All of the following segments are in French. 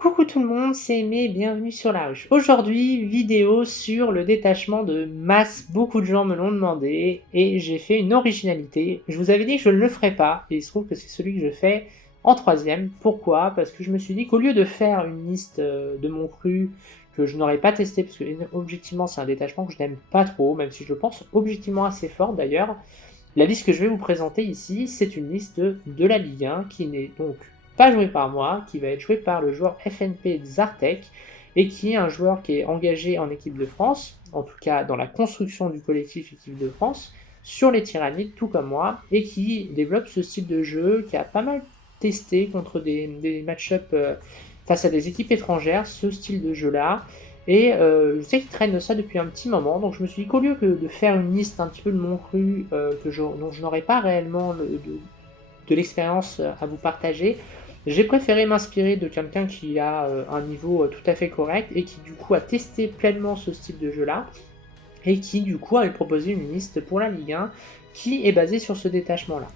Coucou tout le monde, c'est Aimé, bienvenue sur la ruche. Aujourd'hui, vidéo sur le détachement de masse. Beaucoup de gens me l'ont demandé et j'ai fait une originalité. Je vous avais dit que je ne le ferais pas et il se trouve que c'est celui que je fais en troisième. Pourquoi? Parce que je me suis dit qu'au lieu de faire une liste de mon cru que je n'aurais pas testé, parce que objectivement c'est un détachement que je n'aime pas trop, même si je le pense objectivement assez fort d'ailleurs, la liste que je vais vous présenter ici, c'est une liste de la Ligue 1 qui n'est donc pas jouée par moi, qui va être jouée par le joueur FNP Zartek et qui est un joueur qui est engagé en équipe de France, en tout cas dans la construction du collectif équipe de France, sur les tyrannides, tout comme moi, et qui développe ce style de jeu, qui a pas mal testé contre des match-up face à des équipes étrangères, ce style de jeu-là, et je sais qu'il traîne ça depuis un petit moment, donc je me suis dit qu'au lieu de faire une liste un petit peu de mon cru, dont je n'aurais pas réellement de l'expérience à vous partager, j'ai préféré m'inspirer de quelqu'un qui a un niveau tout à fait correct et qui du coup a testé pleinement ce style de jeu-là, et qui du coup avait proposé une liste pour la Ligue 1 qui est basée sur ce détachement-là.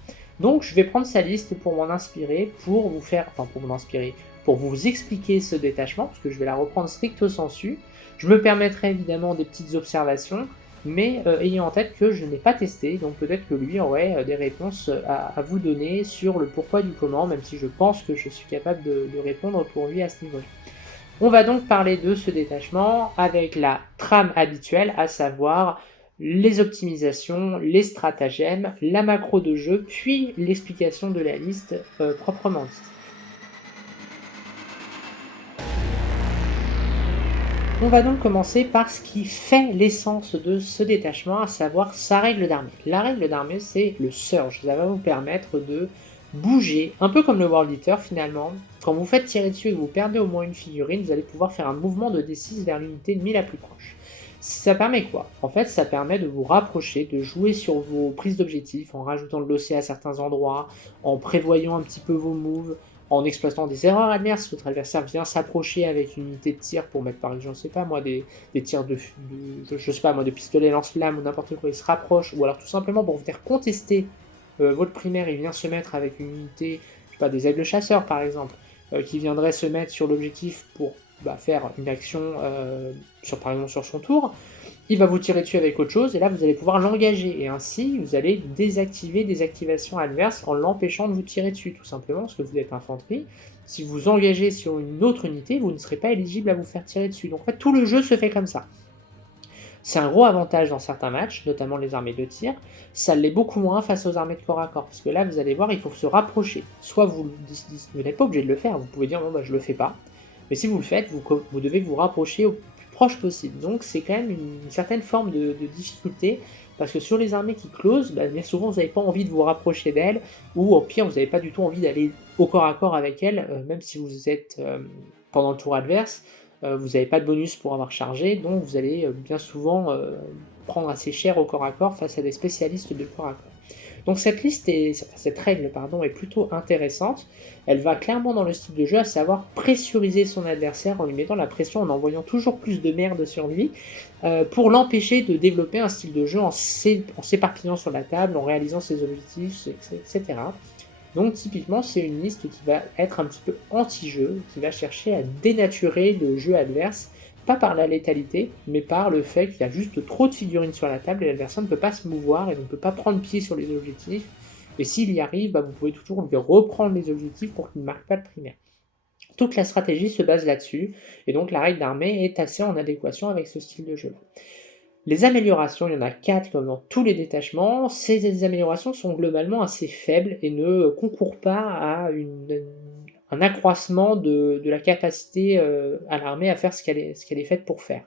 Donc je vais prendre sa liste pour m'en inspirer, pour vous faire, enfin pour m'en inspirer, pour vous expliquer ce détachement, parce que je vais la reprendre stricto sensu. Je me permettrai évidemment des petites observations, mais ayez en tête que je n'ai pas testé, donc peut-être que lui aurait des réponses à vous donner sur le pourquoi du comment, même si je pense que je suis capable de répondre pour lui à ce niveau-là. On va donc parler de ce détachement avec la trame habituelle, à savoir les optimisations, les stratagèmes, la macro de jeu, puis l'explication de la liste proprement dite. On va donc commencer par ce qui fait l'essence de ce détachement, à savoir sa règle d'armée. La règle d'armée, c'est le surge. Ça va vous permettre de bouger, un peu comme le World Eater finalement. Quand vous faites tirer dessus et que vous perdez au moins une figurine, vous allez pouvoir faire un mouvement de D6 vers l'unité ennemie la plus proche. Ça permet quoi? En fait, ça permet de vous rapprocher, de jouer sur vos prises d'objectifs en rajoutant de l'OC à certains endroits, en prévoyant un petit peu vos moves, en exploitant des erreurs adverses. Votre adversaire vient s'approcher avec une unité de tir pour mettre par exemple, je sais pas moi, des tirs je sais pas moi, de pistolet lance-flamme ou n'importe quoi, il se rapproche, ou alors tout simplement pour venir contester votre primaire, il vient se mettre avec une unité, je sais pas, des aigles chasseurs par exemple, qui viendrait se mettre sur l'objectif pour faire une action par exemple sur son tour. Il va vous tirer dessus avec autre chose, et là vous allez pouvoir l'engager, et ainsi vous allez désactiver des activations adverses en l'empêchant de vous tirer dessus, tout simplement parce que vous êtes infanterie. Si vous engagez sur une autre unité, vous ne serez pas éligible à vous faire tirer dessus. Donc en fait tout le jeu se fait comme ça. C'est un gros avantage dans certains matchs, notamment les armées de tir. Ça l'est beaucoup moins face aux armées de corps à corps, parce que là vous allez voir, il faut se rapprocher. Soit vous n'êtes pas obligé de le faire, vous pouvez dire non je le fais pas, mais si vous le faites, vous devez vous rapprocher au plus proche possible. Donc c'est quand même une certaine forme de difficulté, parce que sur les armées qui close, bien souvent vous n'avez pas envie de vous rapprocher d'elles, ou au pire vous n'avez pas du tout envie d'aller au corps à corps avec elles, même si vous êtes pendant le tour adverse, vous n'avez pas de bonus pour avoir chargé, donc vous allez bien souvent prendre assez cher au corps à corps face à des spécialistes de corps à corps. Donc cette règle est plutôt intéressante. Elle va clairement dans le style de jeu, à savoir pressuriser son adversaire en lui mettant la pression, en envoyant toujours plus de merde sur lui, pour l'empêcher de développer un style de jeu en s'éparpillant sur la table, en réalisant ses objectifs, etc. Donc typiquement c'est une liste qui va être un petit peu anti-jeu, qui va chercher à dénaturer le jeu adverse, pas par la létalité, mais par le fait qu'il y a juste trop de figurines sur la table et l'adversaire ne peut pas se mouvoir et ne peut pas prendre pied sur les objectifs. Et s'il y arrive, vous pouvez toujours lui reprendre les objectifs pour qu'il ne marque pas le primaire. Toute la stratégie se base là-dessus, et donc la règle d'armée est assez en adéquation avec ce style de jeu. Les améliorations, il y en a 4 comme dans tous les détachements. Ces améliorations sont globalement assez faibles et ne concourent pas à un accroissement de la capacité à l'armée à faire ce qu'elle est faite pour faire.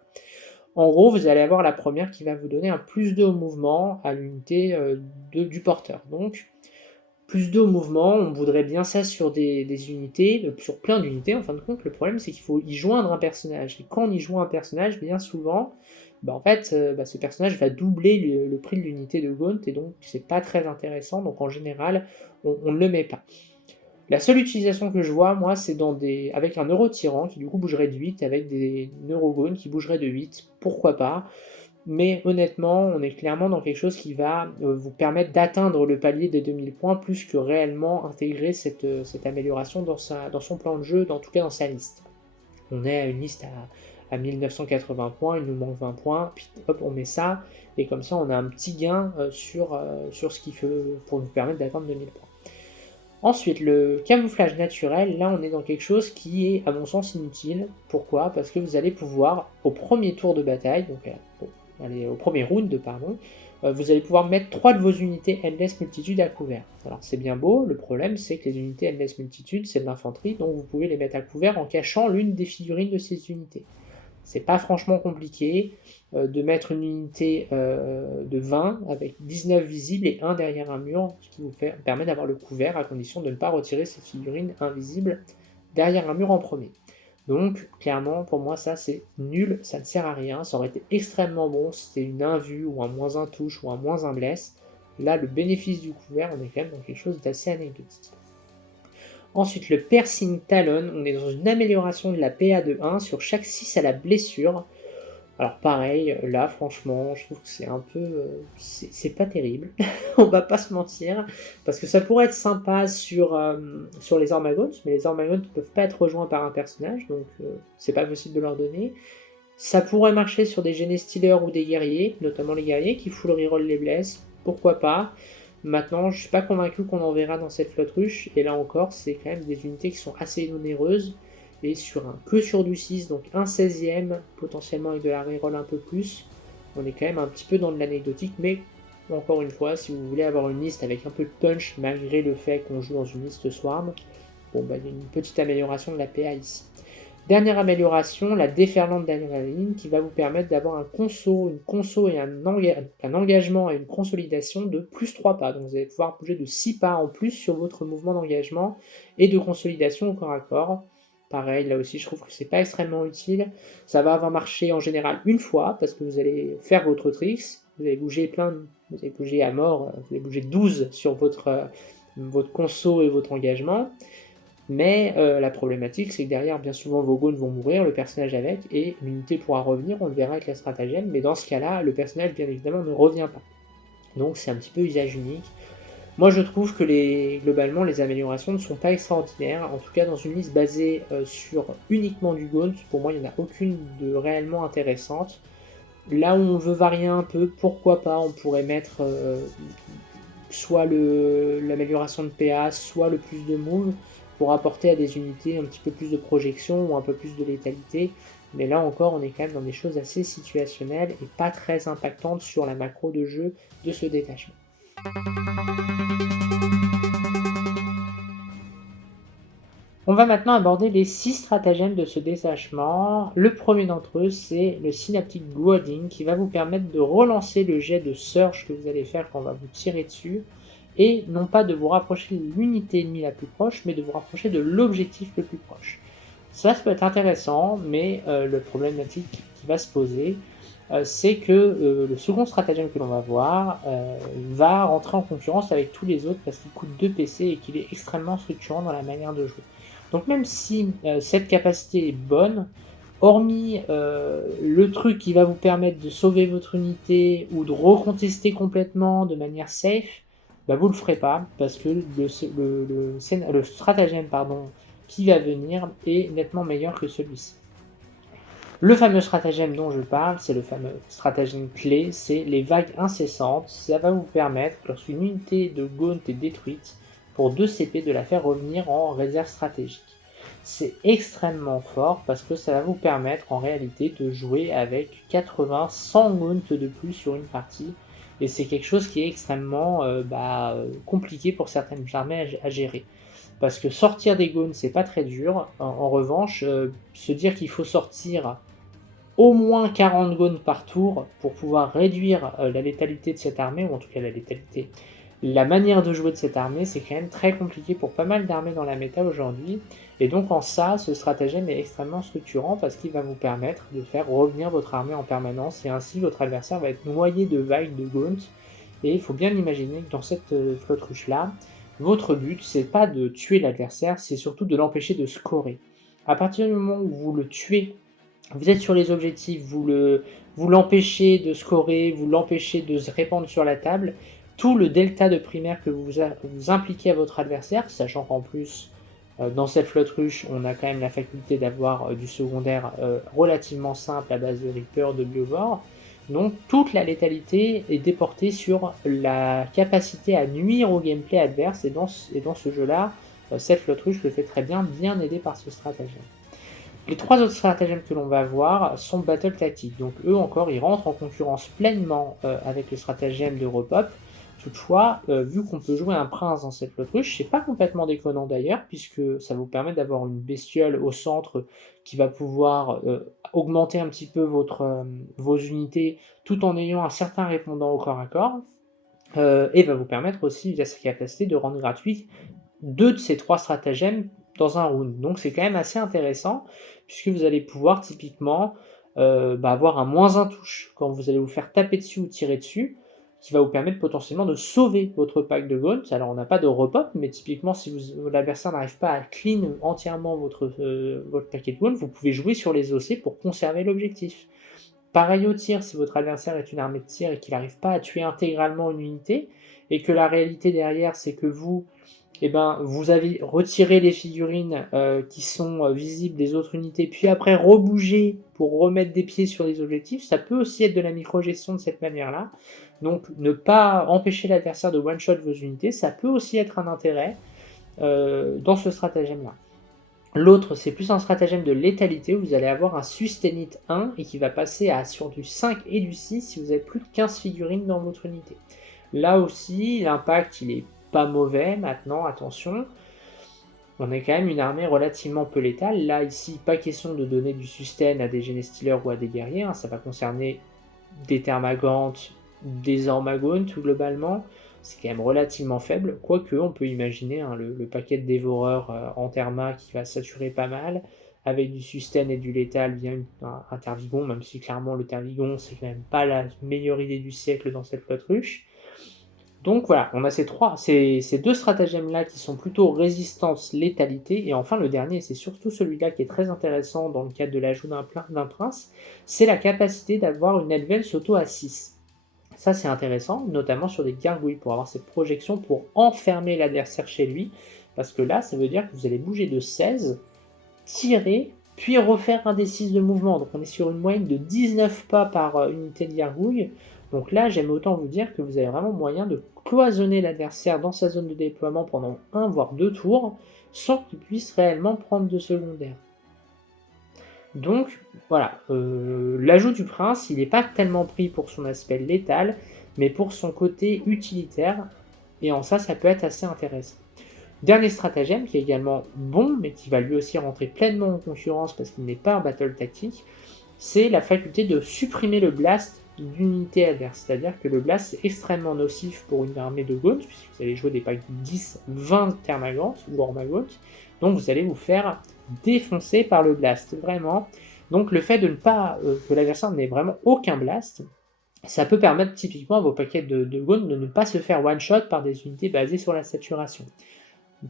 En gros, vous allez avoir la première qui va vous donner un plus 2 au mouvement à l'unité du porteur. Donc, plus 2 au mouvement, on voudrait bien ça sur des unités, sur plein d'unités en fin de compte. Le problème c'est qu'il faut y joindre un personnage. Et quand on y joint un personnage, bien souvent, ce personnage va doubler le prix de l'unité de Gaunt, et donc c'est pas très intéressant, donc en général, on ne le met pas. La seule utilisation que je vois, moi, c'est avec un Neurotyran qui du coup bougerait de 8, avec des Neurogones qui bougeraient de 8, pourquoi pas. Mais honnêtement, on est clairement dans quelque chose qui va vous permettre d'atteindre le palier des 2000 points, plus que réellement intégrer cette amélioration dans son plan de jeu, en tout cas dans sa liste. On est à une liste à 1980 points, il nous manque 20 points, puis hop, on met ça, et comme ça on a un petit gain sur ce qu'il faut pour nous permettre d'atteindre 2000 points. Ensuite, le camouflage naturel, là on est dans quelque chose qui est à mon sens inutile. Pourquoi? Parce que vous allez pouvoir, au premier tour de bataille, donc au premier round, pardon, vous allez pouvoir mettre 3 de vos unités Endless Multitude à couvert. Alors c'est bien beau, le problème c'est que les unités Endless Multitude, c'est de l'infanterie, donc vous pouvez les mettre à couvert en cachant l'une des figurines de ces unités. C'est pas franchement compliqué de mettre une unité de 20 avec 19 visibles et 1 derrière un mur, ce qui vous permet d'avoir le couvert à condition de ne pas retirer cette figurine invisible derrière un mur en premier. Donc clairement pour moi ça c'est nul, ça ne sert à rien, ça aurait été extrêmement bon si c'était une 1 vue ou un -1 touche ou un -1 bless. Là le bénéfice du couvert, on est quand même dans quelque chose d'assez anecdotique. Ensuite, le Piercing Talon, on est dans une amélioration de la PA de 1 sur chaque 6 à la blessure. Alors pareil, là franchement, je trouve que c'est un peu... c'est pas terrible, on va pas se mentir, parce que ça pourrait être sympa sur les Ormagons, mais les Ormagons ne peuvent pas être rejoints par un personnage, donc c'est pas possible de leur donner. Ça pourrait marcher sur des Genestealers ou des guerriers, notamment les guerriers qui full reroll les blesses, pourquoi pas. Maintenant, je suis pas convaincu qu'on en verra dans cette flotte ruche, et là encore, c'est quand même des unités qui sont assez onéreuses, et que sur du 6, donc un 16ème, potentiellement avec de la reroll un peu plus, on est quand même un petit peu dans de l'anecdotique, mais encore une fois, si vous voulez avoir une liste avec un peu de punch, malgré le fait qu'on joue dans une liste Swarm, bon bah il y a une petite amélioration de la PA ici. Dernière amélioration, la déferlante d'adrénaline qui va vous permettre d'avoir une conso et un engagement et une consolidation de plus 3 pas. Donc vous allez pouvoir bouger de 6 pas en plus sur votre mouvement d'engagement et de consolidation au corps à corps. Pareil, là aussi je trouve que c'est pas extrêmement utile. Ça va avoir marché en général une fois parce que vous allez faire votre tricks, vous allez bouger vous allez bouger à mort, vous allez bouger 12 sur votre conso et votre engagement. Mais la problématique, c'est que derrière, bien souvent, vos goons vont mourir, le personnage avec, et l'unité pourra revenir, on le verra avec la stratagème, mais dans ce cas-là, le personnage, bien évidemment, ne revient pas. Donc c'est un petit peu usage unique. Moi, je trouve que globalement, les améliorations ne sont pas extraordinaires, en tout cas dans une liste basée sur uniquement du gaunt, pour moi, il n'y en a aucune de réellement intéressante. Là où on veut varier un peu, pourquoi pas, on pourrait mettre soit l'amélioration de PA, soit le plus de move, pour apporter à des unités un petit peu plus de projection ou un peu plus de létalité. Mais là encore, on est quand même dans des choses assez situationnelles et pas très impactantes sur la macro de jeu de ce détachement. On va maintenant aborder les 6 stratagèmes de ce détachement. Le premier d'entre eux, c'est le Synaptic Grounding qui va vous permettre de relancer le jet de surge que vous allez faire quand on va vous tirer dessus, et non pas de vous rapprocher de l'unité ennemie la plus proche, mais de vous rapprocher de l'objectif le plus proche. Ça peut être intéressant, mais le problématique qui va se poser, c'est que le second stratagème que l'on va voir va rentrer en concurrence avec tous les autres parce qu'il coûte 2 PC et qu'il est extrêmement structurant dans la manière de jouer. Donc même si cette capacité est bonne, hormis le truc qui va vous permettre de sauver votre unité ou de recontester complètement de manière safe, bah vous le ferez pas parce que le stratagème qui va venir est nettement meilleur que celui-ci. Le fameux stratagème dont je parle, c'est le fameux stratagème clé, c'est les vagues incessantes. Ça va vous permettre, lorsqu'une unité de gaunt est détruite, pour 2 CP de la faire revenir en réserve stratégique. C'est extrêmement fort parce que ça va vous permettre en réalité de jouer avec 80-100 gaunt de plus sur une partie. Et c'est quelque chose qui est extrêmement compliqué pour certaines armées à gérer. Parce que sortir des gaunts, c'est pas très dur. En revanche, se dire qu'il faut sortir au moins 40 gaunts par tour pour pouvoir réduire la létalité de cette armée, ou en tout cas la manière de jouer de cette armée, c'est quand même très compliqué pour pas mal d'armées dans la méta aujourd'hui. Et donc en ça, ce stratagème est extrêmement structurant parce qu'il va vous permettre de faire revenir votre armée en permanence, et ainsi votre adversaire va être noyé de vagues de gaunt. Et il faut bien imaginer que dans cette flotte ruche là, votre but c'est pas de tuer l'adversaire, c'est surtout de l'empêcher de scorer. À partir du moment où vous le tuez, vous êtes sur les objectifs, vous l'empêchez de scorer, vous l'empêchez de se répandre sur la table, tout le delta de primaire que vous impliquez à votre adversaire, sachant qu'en plus Dans cette Flotte-Ruche, on a quand même la faculté d'avoir du secondaire relativement simple à base de Reaper, de Biovore. Donc toute la létalité est déportée sur la capacité à nuire au gameplay adverse, et dans ce jeu-là, cette Flotte-Ruche le fait très bien aidé par ce stratagème. Les 3 autres stratagèmes que l'on va voir sont battle tactiques, donc eux encore ils rentrent en concurrence pleinement avec le stratagème de repop. Toutefois, vu qu'on peut jouer un prince dans cette Flotte-Ruche, c'est pas complètement déconnant d'ailleurs, puisque ça vous permet d'avoir une bestiole au centre qui va pouvoir augmenter un petit peu vos unités tout en ayant un certain répondant au corps à corps, et va vous permettre aussi via sa capacité de rendre gratuit 2 de ces 3 stratagèmes dans un round. Donc c'est quand même assez intéressant, puisque vous allez pouvoir typiquement avoir un -1 touche quand vous allez vous faire taper dessus ou tirer dessus, qui va vous permettre potentiellement de sauver votre pack de gaunt. Alors on n'a pas de repop, mais typiquement si l'adversaire n'arrive pas à clean entièrement votre paquet de gaunt, vous pouvez jouer sur les OC pour conserver l'objectif. Pareil au tir, si votre adversaire est une armée de tir et qu'il n'arrive pas à tuer intégralement une unité, et que la réalité derrière c'est que vous avez retiré les figurines qui sont visibles des autres unités, puis après rebouger pour remettre des pieds sur les objectifs, ça peut aussi être de la micro-gestion de cette manière-là. Donc ne pas empêcher l'adversaire de one-shot vos unités, ça peut aussi être un intérêt dans ce stratagème-là. L'autre, c'est plus un stratagème de létalité, où vous allez avoir un Sustainite 1 et qui va passer sur du 5 et du 6 si vous avez plus de 15 figurines dans votre unité. Là aussi, l'impact, il est pas mauvais. Maintenant, attention, on est quand même une armée relativement peu létale. Là, ici, pas question de donner du sustain à des Genestealers ou à des guerriers, hein. Ça va concerner des Thermagantes, des Ormagones, tout globalement. C'est quand même relativement faible, quoique on peut imaginer le paquet de dévoreurs en therma qui va saturer pas mal, avec du sustain et du létal via un Tervigon, même si clairement le Tervigon c'est quand même pas la meilleure idée du siècle dans cette Flotte-Ruche. Donc voilà, on a ces 2 stratagèmes-là qui sont plutôt résistance, létalité, et enfin le dernier, c'est surtout celui-là qui est très intéressant dans le cadre de l'ajout d'un prince, c'est la capacité d'avoir une advance auto à 6. Ça c'est intéressant, notamment sur des gargouilles, pour avoir cette projection pour enfermer l'adversaire chez lui, parce que là ça veut dire que vous allez bouger de 16, tirer, puis refaire un des 6 de mouvement, donc on est sur une moyenne de 19 pas par unité de gargouille. Donc là j'aime autant vous dire que vous avez vraiment moyen de cloisonner l'adversaire dans sa zone de déploiement pendant 1 voire 2 tours, sans qu'il puisse réellement prendre de secondaire. Donc voilà, l'ajout du prince, il n'est pas tellement pris pour son aspect létal, mais pour son côté utilitaire, et en ça peut être assez intéressant. Dernier stratagème qui est également bon, mais qui va lui aussi rentrer pleinement en concurrence parce qu'il n'est pas un battle tactique, c'est la faculté de supprimer le blast d'une unité adverse. C'est-à-dire que le blast est extrêmement nocif pour une armée de gaunt, puisque vous allez jouer des packs 10-20 Thermagantes ou Ormagantes, donc vous allez vous faire défoncer par le blast, vraiment. Donc le fait de ne pas que l'adversaire n'ait vraiment aucun blast, ça peut permettre typiquement à vos paquets de gaunt de ne pas se faire one-shot par des unités basées sur la saturation.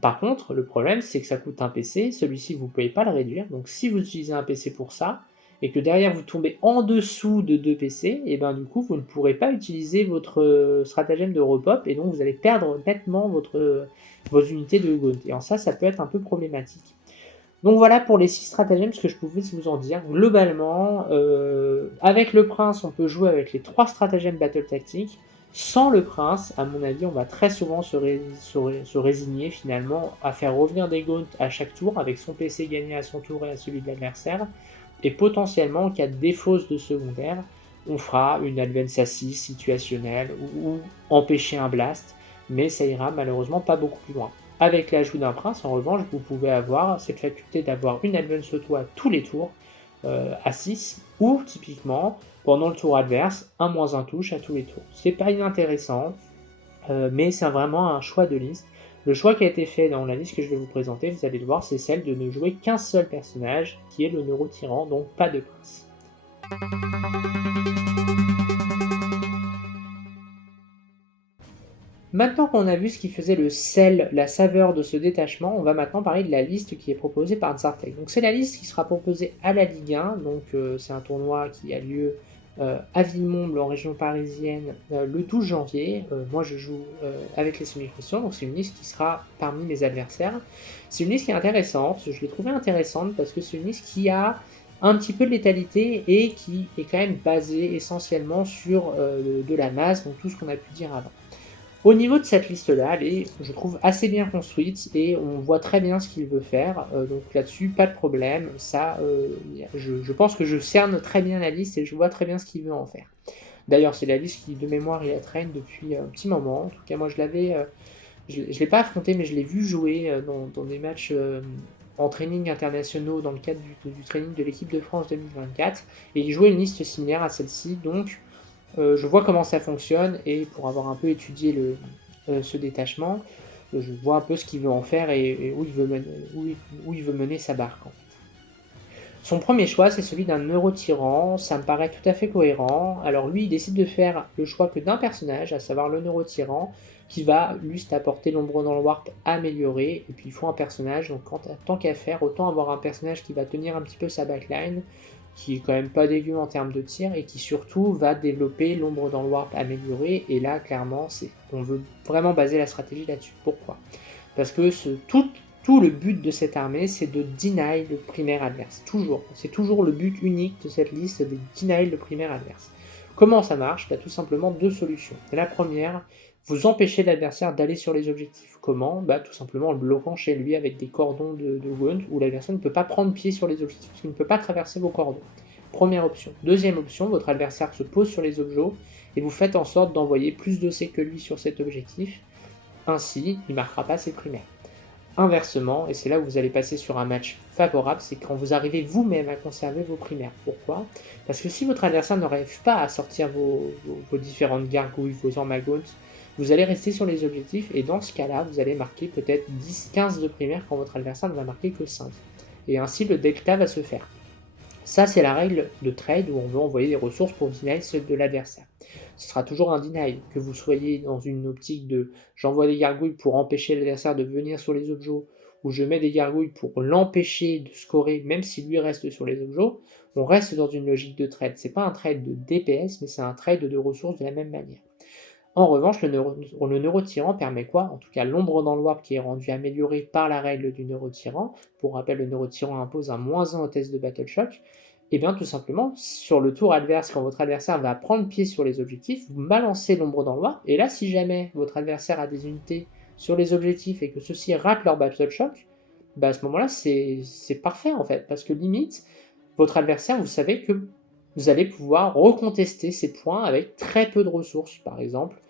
Par contre, le problème c'est que ça coûte un PC, celui-ci vous ne pouvez pas le réduire, donc si vous utilisez un PC pour ça, et que derrière vous tombez en dessous de 2 PC, et du coup vous ne pourrez pas utiliser votre stratagème de repop, et donc vous allez perdre nettement vos unités de gaunt, et en ça peut être un peu problématique. Donc voilà pour les 6 stratagèmes, ce que je pouvais vous en dire. Globalement, avec le prince, on peut jouer avec les 3 stratagèmes battle tactique. Sans le prince, à mon avis, on va très souvent se résigner finalement à faire revenir des gaunts à chaque tour, avec son PC gagné à son tour et à celui de l'adversaire. Et potentiellement, en cas de défausse de secondaire, on fera une advance à 6 situationnelle ou empêcher un blast, mais ça ira malheureusement pas beaucoup plus loin. Avec l'ajout d'un prince, en revanche, vous pouvez avoir cette faculté d'avoir une advance auto à tous les tours, à 6, ou typiquement, pendant le tour adverse, un -1 touche à tous les tours. C'est pas inintéressant, mais c'est vraiment un choix de liste. Le choix qui a été fait dans la liste que je vais vous présenter, vous allez le voir, c'est celle de ne jouer qu'un seul personnage, qui est le Neurotyran, donc pas de prince. Maintenant qu'on a vu ce qui faisait le sel, la saveur de ce détachement, on va maintenant parler de la liste qui est proposée par Zartec. Donc c'est la liste qui sera proposée à la Ligue 1, donc c'est un tournoi qui a lieu à Villemomble en région parisienne le 12 janvier. Moi je joue avec les semi-professionnels, donc c'est une liste qui sera parmi mes adversaires. C'est une liste qui est intéressante, je l'ai trouvée intéressante parce que c'est une liste qui a un petit peu de létalité et qui est quand même basée essentiellement sur de la masse, donc tout ce qu'on a pu dire avant. Au niveau de cette liste-là, elle est, je trouve, assez bien construite et on voit très bien ce qu'il veut faire. Donc là-dessus, pas de problème. Ça, je pense que je cerne très bien la liste et je vois très bien ce qu'il veut en faire. D'ailleurs, c'est la liste qui, de mémoire, il la traîne depuis un petit moment. En tout cas, moi, je l'ai pas affronté, mais je l'ai vu jouer dans des matchs en training internationaux dans le cadre du training de l'équipe de France 2024. Et il jouait une liste similaire à celle-ci, donc je vois comment ça fonctionne et pour avoir un peu étudié ce détachement, je vois un peu ce qu'il veut en faire et où il veut mener sa barque. En fait. Son premier choix, c'est celui d'un neurotyran, ça me paraît tout à fait cohérent. Alors lui, il décide de faire le choix que d'un personnage, à savoir le neurotyran, qui va juste apporter l'ombre dans le warp amélioré, et puis il faut un personnage, donc tant qu'à faire, autant avoir un personnage qui va tenir un petit peu sa backline, qui est quand même pas dégueu en termes de tir, et qui surtout va développer l'ombre dans le warp amélioré, et là, clairement, on veut vraiment baser la stratégie là-dessus. Pourquoi ? Parce que tout le but de cette armée, c'est de deny le primaire adverse. Toujours. C'est toujours le but unique de cette liste, de deny le primaire adverse. Comment ça marche ? Il y a tout simplement deux solutions. La première, vous empêchez l'adversaire d'aller sur les objectifs. Comment ? Tout simplement en le bloquant chez lui avec des cordons de wound où l'adversaire ne peut pas prendre pied sur les objectifs, parce qu'il ne peut pas traverser vos cordons. Première option. Deuxième option, votre adversaire se pose sur les objets et vous faites en sorte d'envoyer plus de C que lui sur cet objectif. Ainsi, il ne marquera pas ses primaires. Inversement, et c'est là où vous allez passer sur un match favorable, c'est quand vous arrivez vous-même à conserver vos primaires. Pourquoi ? Parce que si votre adversaire n'arrive pas à sortir vos différentes gargouilles, vos ormagons, vous allez rester sur les objectifs, et dans ce cas-là, vous allez marquer peut-être 10, 15 de primaires quand votre adversaire ne va marquer que 5. Et ainsi, le delta va se faire. Ça, c'est la règle de trade où on veut envoyer des ressources pour deny ceux de l'adversaire. Ce sera toujours un deny, que vous soyez dans une optique de j'envoie des gargouilles pour empêcher l'adversaire de venir sur les objets, ou je mets des gargouilles pour l'empêcher de scorer, même si lui reste sur les objets, on reste dans une logique de trade. C'est pas un trade de DPS, mais c'est un trade de ressources de la même manière. En revanche, le neurotyran permet quoi ? En tout cas, l'ombre dans le warp qui est rendue améliorée par la règle du neurotyran. Pour rappel, le neurotyran impose un -1 au test de Battle Shock. Et bien tout simplement, sur le tour adverse, quand votre adversaire va prendre pied sur les objectifs, vous balancez l'ombre dans le warp, et là, si jamais votre adversaire a des unités sur les objectifs et que ceux-ci ratent leur Battle Shock, à ce moment-là, c'est parfait en fait, parce que limite, votre adversaire, vous savez que vous allez pouvoir recontester ses points avec très peu de ressources, par exemple,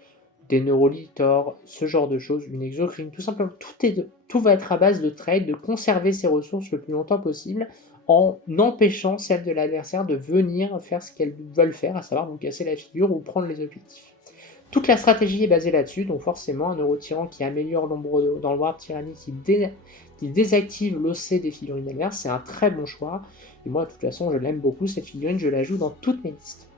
des neurolithors, ce genre de choses, une exocrine, tout simplement, tout va être à base de trade, de conserver ses ressources le plus longtemps possible, en empêchant celle de l'adversaire de venir faire ce qu'elles veulent faire, à savoir vous casser la figure ou prendre les objectifs. Toute la stratégie est basée là-dessus, donc forcément un neurotyran qui améliore l'ombre dans le warp tyrannie, qui désactive l'OC des figurines adverses, c'est un très bon choix, et moi de toute façon je l'aime beaucoup cette figurine, je la joue dans toutes mes listes.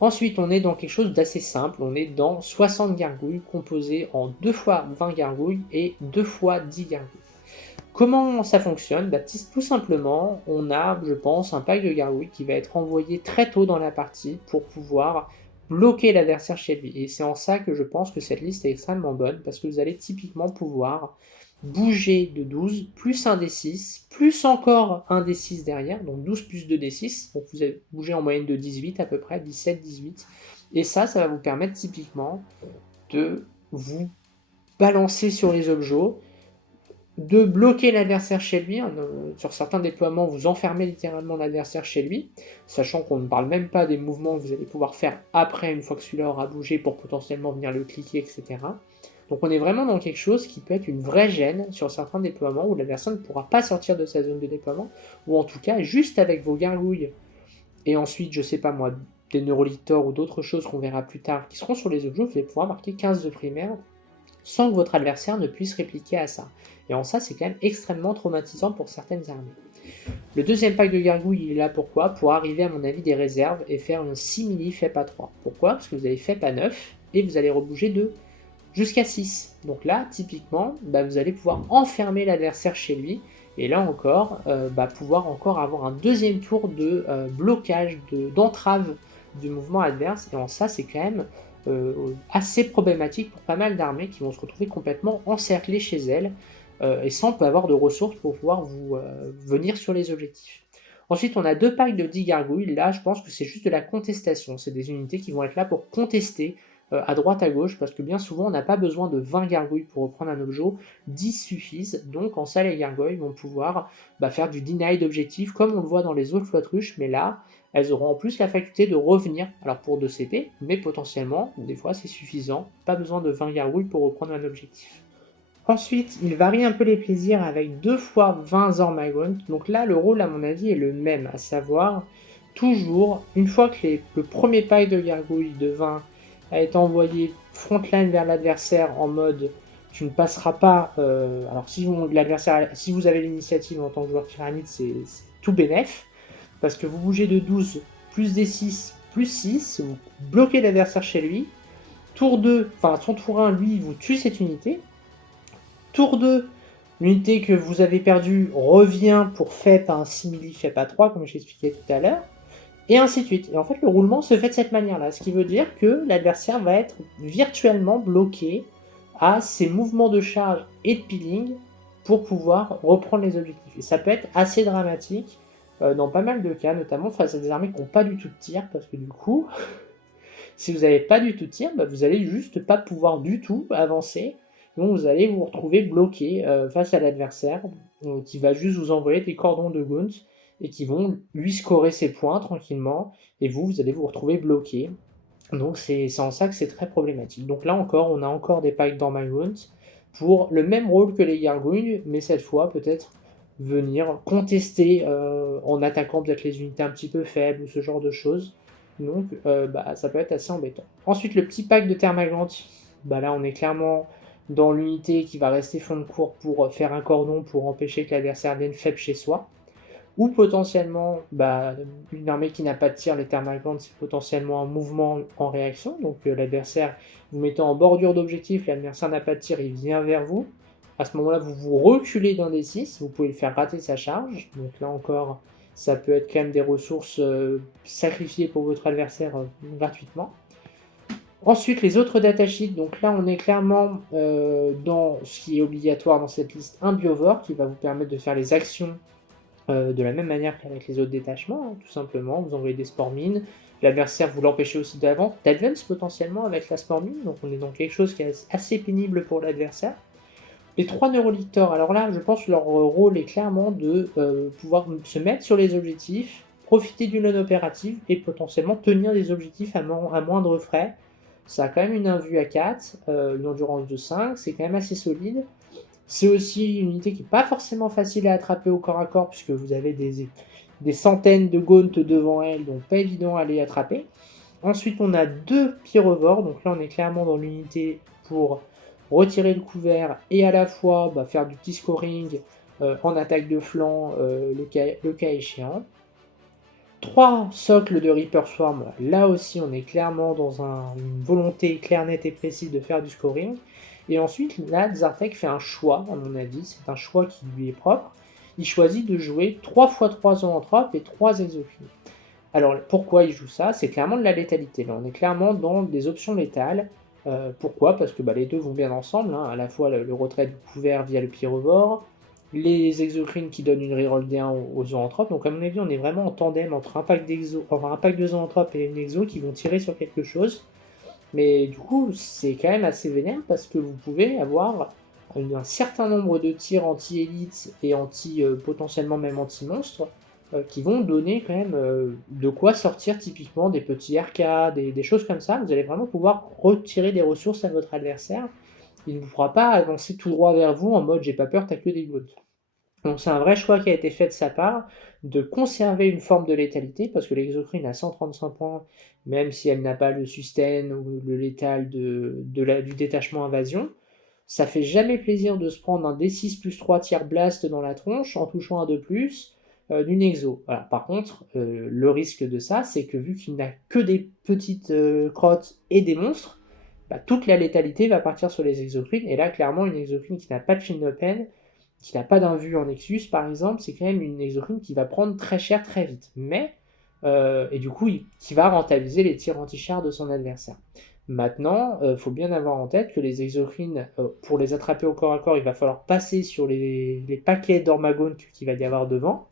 Ensuite, on est dans quelque chose d'assez simple, on est dans 60 gargouilles composées en 2 fois 20 gargouilles et 2 fois 10 gargouilles. Comment ça fonctionne ? Tout simplement, on a, je pense, un pack de gargouilles qui va être envoyé très tôt dans la partie pour pouvoir bloquer l'adversaire chez lui. Et c'est en ça que je pense que cette liste est extrêmement bonne, parce que vous allez typiquement pouvoir bouger de 12, plus un D6, plus encore un D6 derrière, donc 12 plus 2 D6, donc vous allez bouger en moyenne de 18 à peu près, 17, 18, et ça va vous permettre typiquement de vous balancer sur les objets, de bloquer l'adversaire chez lui, sur certains déploiements vous enfermez littéralement l'adversaire chez lui, sachant qu'on ne parle même pas des mouvements que vous allez pouvoir faire après une fois que celui-là aura bougé pour potentiellement venir le cliquer, etc. Donc on est vraiment dans quelque chose qui peut être une vraie gêne sur certains déploiements où l'adversaire ne pourra pas sortir de sa zone de déploiement, ou en tout cas juste avec vos gargouilles, et ensuite je sais pas moi, des neurolithors ou d'autres choses qu'on verra plus tard qui seront sur les objets, vous allez pouvoir marquer 15 de primaire sans que votre adversaire ne puisse répliquer à ça. Et en ça, c'est quand même extrêmement traumatisant pour certaines armées. Le deuxième pack de gargouilles, il est là pourquoi ? Pour arriver à mon avis des réserves et faire un simili FEP à 3. Pourquoi ? Parce que vous avez FEP à 9 et vous allez rebouger de jusqu'à 6. Donc là, typiquement, vous allez pouvoir enfermer l'adversaire chez lui, et là encore, pouvoir encore avoir un deuxième tour de blocage, d'entrave du mouvement adverse, et en ça, c'est quand même assez problématique pour pas mal d'armées qui vont se retrouver complètement encerclées chez elles, et sans avoir de ressources pour pouvoir venir sur les objectifs. Ensuite, on a 2 packs de 10 gargouilles. Là, je pense que c'est juste de la contestation. C'est des unités qui vont être là pour contester à droite, à gauche, parce que bien souvent, on n'a pas besoin de 20 gargouilles pour reprendre un objet, 10 suffisent. Donc, en ça, les gargouilles vont pouvoir faire du deny d'objectifs, comme on le voit dans les autres autruches, mais là, elles auront en plus la faculté de revenir, alors pour 2 CP, mais potentiellement, des fois, c'est suffisant. Pas besoin de 20 gargouilles pour reprendre un objectif. Ensuite, il varie un peu les plaisirs avec 2 fois 20 Zormagaunt. Donc là, le rôle, à mon avis, est le même, à savoir, toujours, une fois que le premier pack de gargouilles de 20 a été envoyé frontline vers l'adversaire en mode tu ne passeras pas. Alors, si vous avez l'initiative en tant que joueur tyrannide, c'est tout bénef, parce que vous bougez de 12 plus D6 plus 6, vous bloquez l'adversaire chez lui. Tour 2, enfin son tour 1, lui, vous tue cette unité. Tour 2, l'unité que vous avez perdue revient pour FEP à un simili FEP à 3, comme j'expliquais tout à l'heure, et ainsi de suite. Et en fait, le roulement se fait de cette manière-là, ce qui veut dire que l'adversaire va être virtuellement bloqué à ses mouvements de charge et de peeling pour pouvoir reprendre les objectifs. Et ça peut être assez dramatique dans pas mal de cas, notamment face à des armées qui n'ont pas du tout de tir, parce que du coup, si vous n'avez pas du tout de tir, vous allez juste pas pouvoir du tout avancer. Donc vous allez vous retrouver bloqué face à l'adversaire qui va juste vous envoyer des cordons de Gaunt et qui vont lui scorer ses points tranquillement, et vous allez vous retrouver bloqué. Donc c'est en ça que c'est très problématique. Donc là encore, on a encore des packs dans Gaunt pour le même rôle que les gargouilles, mais cette fois peut-être venir contester en attaquant peut-être les unités un petit peu faibles ou ce genre de choses. Donc ça peut être assez embêtant. Ensuite, le petit pack de Thermagant, là on est clairement dans l'unité qui va rester fond de cours pour faire un cordon pour empêcher que l'adversaire vienne faible chez soi. Ou potentiellement, une armée qui n'a pas de tir, les Thermagant, c'est potentiellement un mouvement en réaction. Donc l'adversaire, vous mettez en bordure d'objectif, l'adversaire n'a pas de tir, il vient vers vous. À ce moment-là, vous vous reculez d'un des 6, vous pouvez le faire rater sa charge. Donc là encore, ça peut être quand même des ressources sacrifiées pour votre adversaire gratuitement. Ensuite, les autres datasheets, donc là on est clairement dans ce qui est obligatoire dans cette liste, un biovore qui va vous permettre de faire les actions de la même manière qu'avec les autres détachements, tout simplement, vous envoyez des spores mines, l'adversaire vous l'empêchez aussi d'advance potentiellement avec la spore mine, donc on est dans quelque chose qui est assez pénible pour l'adversaire. Les 3 neurolictors, alors là je pense que leur rôle est clairement de pouvoir se mettre sur les objectifs, profiter d'une non opérative et potentiellement tenir des objectifs à moindre frais. Ça a quand même une invue à 4, une endurance de 5, c'est quand même assez solide. C'est aussi une unité qui n'est pas forcément facile à attraper au corps à corps, puisque vous avez des centaines de Gaunt devant elle, donc pas évident à les attraper. Ensuite, on a 2 pyrovores, donc là on est clairement dans l'unité pour retirer le couvert et à la fois faire du petit scoring en attaque de flanc le cas échéant. 3 socles de Reaper Swarm, là aussi on est clairement dans une volonté claire, nette et précise de faire du scoring. Et ensuite, là, Zartek fait un choix, à mon avis, c'est un choix qui lui est propre. Il choisit de jouer 3 x 3 zoanthropes et 3 exocrines. Alors, pourquoi il joue ça? C'est clairement de la létalité. Là, on est clairement dans des options létales. Pourquoi? Parce que les deux vont bien ensemble, à la fois le retrait du couvert via le pyrovore, les exocrines qui donnent une reroll D1 aux zoanthropes. Donc à mon avis, on est vraiment en tandem entre un pack de zoanthropes et une exo qui vont tirer sur quelque chose. Mais du coup, c'est quand même assez vénère parce que vous pouvez avoir un certain nombre de tirs anti-élite et potentiellement même anti-monstres qui vont donner quand même de quoi sortir typiquement des petits RK, des choses comme ça. Vous allez vraiment pouvoir retirer des ressources à votre adversaire. Il ne pourra pas avancer tout droit vers vous en mode j'ai pas peur, t'as que des gouttes. Donc c'est un vrai choix qui a été fait de sa part, de conserver une forme de létalité, parce que l'exocrine a 135 points, même si elle n'a pas le sustain ou le létal du détachement invasion. Ça fait jamais plaisir de se prendre un D6 plus 3 tiers blast dans la tronche en touchant un de plus d'une exo. Voilà. Par contre, le risque de ça, c'est que vu qu'il n'a que des petites crottes et des monstres, toute la létalité va partir sur les exocrines, et là clairement une exocrine qui n'a pas de field open, qui n'a pas d'invue en Nexus par exemple, c'est quand même une exocrine qui va prendre très cher très vite. Mais et du coup qui va rentabiliser les tirs anti-char de son adversaire. Maintenant, faut bien avoir en tête que les exocrines, pour les attraper au corps à corps, il va falloir passer sur les paquets d'Ormagaunt qu'il va y avoir devant,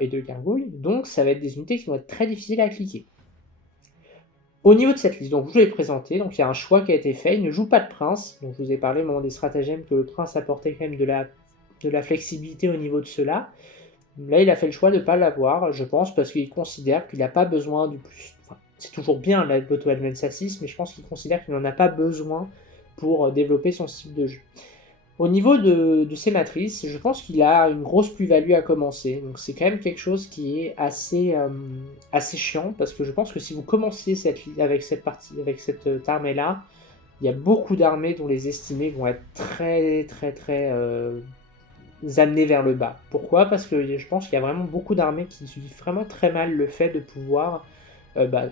et de gargouilles, donc ça va être des unités qui vont être très difficiles à cliquer. Au niveau de cette liste, donc je vous l'ai présenté, donc il y a un choix qui a été fait, il ne joue pas de prince, donc je vous ai parlé au moment des stratagèmes que le prince apportait quand même de la flexibilité au niveau de cela. Là, il a fait le choix de ne pas l'avoir, je pense, parce qu'il considère qu'il n'a pas besoin du plus. Enfin, c'est toujours bien l'auto-advance à 6, mais je pense qu'il considère qu'il n'en a pas besoin pour développer son style de jeu. Au niveau de ses matrices, je pense qu'il a une grosse plus-value à commencer. Donc c'est quand même quelque chose qui est assez chiant, parce que je pense que si vous commencez avec cette armée-là, il y a beaucoup d'armées dont les estimés vont être très amenées vers le bas. Pourquoi? Parce que je pense qu'il y a vraiment beaucoup d'armées qui vivent vraiment très mal le fait de pouvoir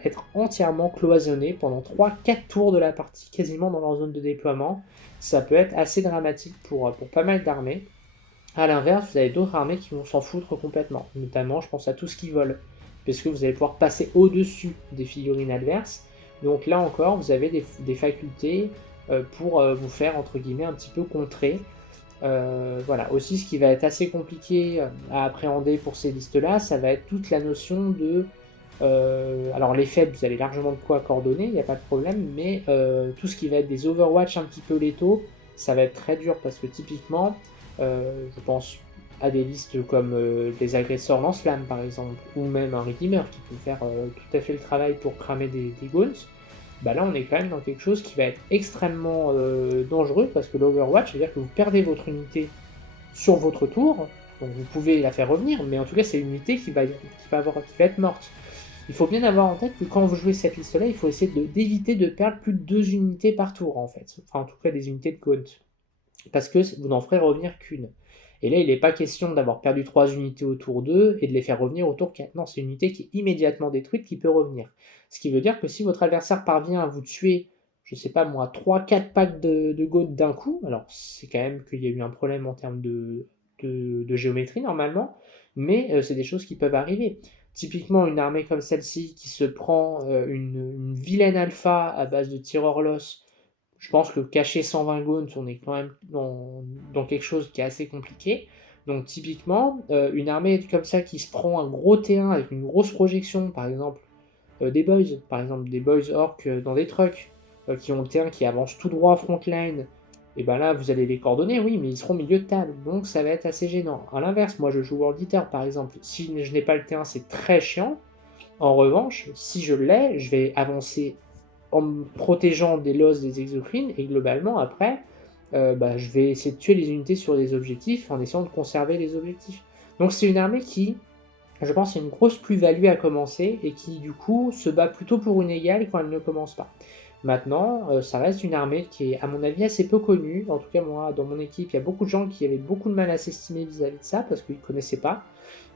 être entièrement cloisonné pendant 3-4 tours de la partie, quasiment dans leur zone de déploiement. Ça peut être assez dramatique pour pas mal d'armées. A l'inverse, vous avez d'autres armées qui vont s'en foutre complètement. Notamment, je pense à tout ce qui vole, parce que vous allez pouvoir passer au-dessus des figurines adverses. Donc là encore, vous avez des facultés pour vous faire, entre guillemets, un petit peu contrer. Voilà. Aussi, ce qui va être assez compliqué à appréhender pour ces listes-là, ça va être toute la notion de alors les faibles, vous avez largement de quoi coordonner, il n'y a pas de problème, mais tout ce qui va être des Overwatch un petit peu létaux, ça va être très dur parce que typiquement, je pense à des listes comme des agresseurs lance-flammes par exemple, ou même un Redeemer qui peut faire tout à fait le travail pour cramer des Gaunts. Bah là on est quand même dans quelque chose qui va être extrêmement dangereux parce que l'Overwatch, c'est-à-dire que vous perdez votre unité sur votre tour, donc vous pouvez la faire revenir, mais en tout cas c'est une unité qui va être morte. Il faut bien avoir en tête que quand vous jouez cette liste-là, il faut essayer d'éviter de perdre plus de 2 unités par tour, en fait. Enfin, en tout cas, des unités de Gaunt. Parce que vous n'en ferez revenir qu'une. Et là, il n'est pas question d'avoir perdu 3 unités au tour 2 et de les faire revenir au tour 4. Non, c'est une unité qui est immédiatement détruite, qui peut revenir. Ce qui veut dire que si votre adversaire parvient à vous tuer, je sais pas moi, 3-4 packs de Gaunt d'un coup, alors c'est quand même qu'il y a eu un problème en termes de géométrie normalement, mais c'est des choses qui peuvent arriver. Typiquement, une armée comme celle-ci qui se prend une vilaine alpha à base de tireur loss, je pense que cacher 120 Gaunts, on est quand même dans quelque chose qui est assez compliqué. Donc typiquement, une armée comme ça qui se prend un gros T1 avec une grosse projection, par exemple des boys orcs dans des trucks, qui ont le T1 qui avance tout droit frontline, et ben là vous allez les coordonner, oui, mais ils seront au milieu de table, donc ça va être assez gênant. A l'inverse, moi je joue World Eater par exemple, si je n'ai pas le T1 c'est très chiant. En revanche, si je l'ai, je vais avancer en me protégeant des losses des exocrines, et globalement après, je vais essayer de tuer les unités sur les objectifs en essayant de conserver les objectifs. Donc c'est une armée qui, je pense, a une grosse plus-value à commencer, et qui du coup se bat plutôt pour une égale quand elle ne commence pas. Maintenant, ça reste une armée qui est à mon avis assez peu connue, en tout cas moi dans mon équipe il y a beaucoup de gens qui avaient beaucoup de mal à s'estimer vis-à-vis de ça parce qu'ils ne connaissaient pas,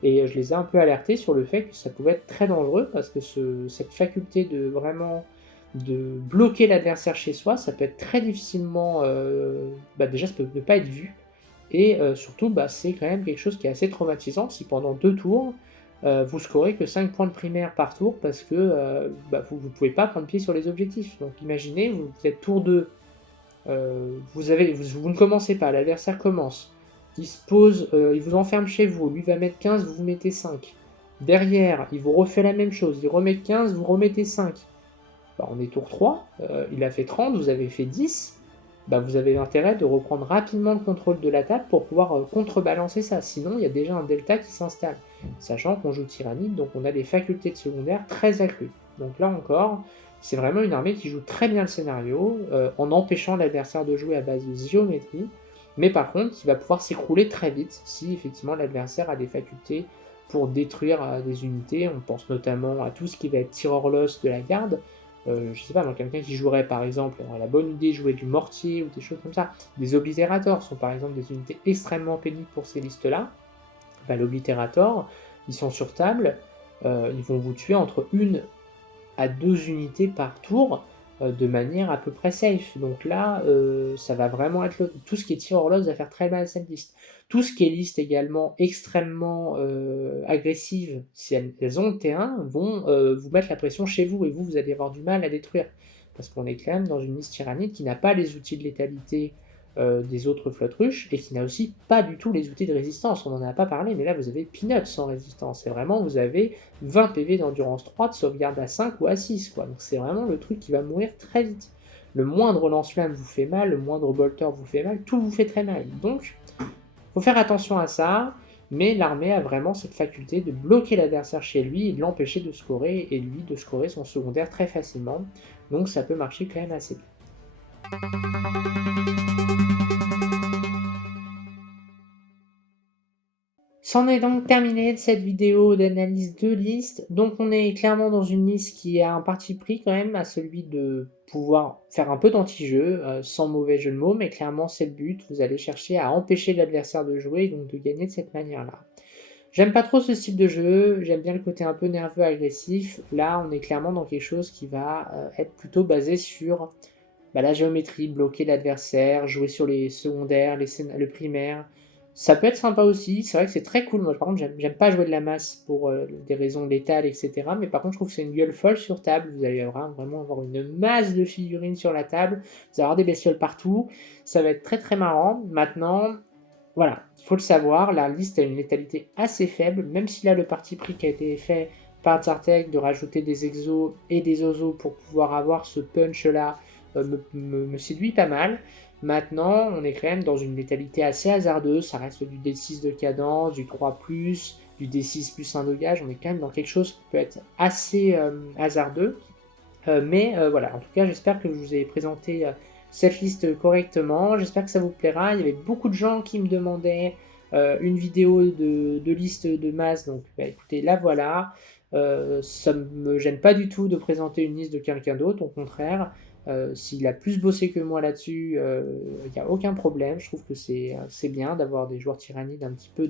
et je les ai un peu alertés sur le fait que ça pouvait être très dangereux parce que cette faculté de vraiment de bloquer l'adversaire chez soi, ça peut être très difficilement, déjà ça peut ne pas être vu, et surtout c'est quand même quelque chose qui est assez traumatisant si pendant 2 tours, vous scorez que 5 points de primaire par tour parce que vous ne pouvez pas prendre pied sur les objectifs. Donc imaginez, vous êtes tour 2, vous ne commencez pas, l'adversaire commence, il se pose, il vous enferme chez vous, lui va mettre 15, vous mettez 5. Derrière, il vous refait la même chose, il remet 15, vous remettez 5. On est tour 3, il a fait 30, vous avez fait 10, vous avez l'intérêt de reprendre rapidement le contrôle de la table pour pouvoir contrebalancer ça. Sinon, il y a déjà un delta qui s'installe. Sachant qu'on joue Tyrannide, donc on a des facultés de secondaire très accrues. Donc là encore, c'est vraiment une armée qui joue très bien le scénario, en empêchant l'adversaire de jouer à base de géométrie, mais par contre, il va pouvoir s'écrouler très vite si effectivement l'adversaire a des facultés pour détruire des unités. On pense notamment à tout ce qui va être tireur loss de la garde. Je sais pas, quelqu'un qui jouerait par exemple, aurait la bonne idée de jouer du mortier ou des choses comme ça. Des oblitérators sont par exemple des unités extrêmement pénibles pour ces listes-là. L'oblitérator, ils sont sur table, ils vont vous tuer entre 1 à 2 unités par tour, de manière à peu près safe. Donc là, ça va vraiment être tout ce qui est tir horloge va faire très mal à cette liste. Tout ce qui est liste également extrêmement agressives, si elles ont le terrain, vont vous mettre la pression chez vous et vous allez avoir du mal à détruire. Parce qu'on est quand même dans une liste tyrannide qui n'a pas les outils de létalité des autres flottes ruches et qui n'a aussi pas du tout les outils de résistance. On n'en a pas parlé, mais là vous avez Peanuts sans résistance. C'est vraiment, vous avez 20 PV d'endurance 3, de sauvegarde à 5 ou à 6, quoi. Donc c'est vraiment le truc qui va mourir très vite. Le moindre lance-flamme vous fait mal, le moindre bolter vous fait mal, tout vous fait très mal. Donc, faut faire attention à ça, mais l'armée a vraiment cette faculté de bloquer l'adversaire chez lui et de l'empêcher de scorer, et lui de scorer son secondaire très facilement. Donc ça peut marcher quand même assez bien. C'en est donc terminé de cette vidéo d'analyse de liste. Donc on est clairement dans une liste qui a un parti pris quand même à celui de pouvoir faire un peu d'anti-jeu, sans mauvais jeu de mots, mais clairement c'est le but. Vous allez chercher à empêcher l'adversaire de jouer et donc de gagner de cette manière-là. J'aime pas trop ce style de jeu, j'aime bien le côté un peu nerveux, agressif. Là on est clairement dans quelque chose qui va être plutôt basé sur la géométrie, bloquer l'adversaire, jouer sur les secondaires, le primaire. Ça peut être sympa aussi, c'est vrai que c'est très cool. Moi, par contre, j'aime pas jouer de la masse pour des raisons létales, etc. Mais par contre, je trouve que c'est une gueule folle sur table. Vous allez vraiment avoir une masse de figurines sur la table. Vous allez avoir des bestioles partout. Ça va être très très marrant. Maintenant, voilà, il faut le savoir, la liste a une létalité assez faible, même si là, le parti pris qui a été fait par Zartek de rajouter des exos et des osos pour pouvoir avoir ce punch-là me séduit pas mal. Maintenant, on est quand même dans une létalité assez hasardeuse, ça reste du D6 de cadence, du 3+, du D6 plus 1 de gage, on est quand même dans quelque chose qui peut être assez hasardeux. Mais voilà, en tout cas, j'espère que je vous ai présenté cette liste correctement, j'espère que ça vous plaira. Il y avait beaucoup de gens qui me demandaient une vidéo de liste de masse, donc écoutez, la voilà. Ça ne me gêne pas du tout de présenter une liste de quelqu'un d'autre, au contraire. S'il a plus bossé que moi là-dessus, il n'y a aucun problème. Je trouve que c'est bien d'avoir des joueurs tyrannides un petit peu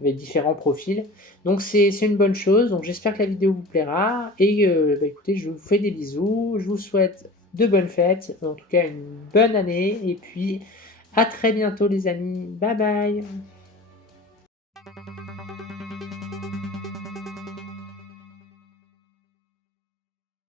avec différents profils. Donc c'est une bonne chose. Donc j'espère que la vidéo vous plaira. Et écoutez, je vous fais des bisous. Je vous souhaite de bonnes fêtes, en tout cas une bonne année. Et puis à très bientôt les amis. Bye bye.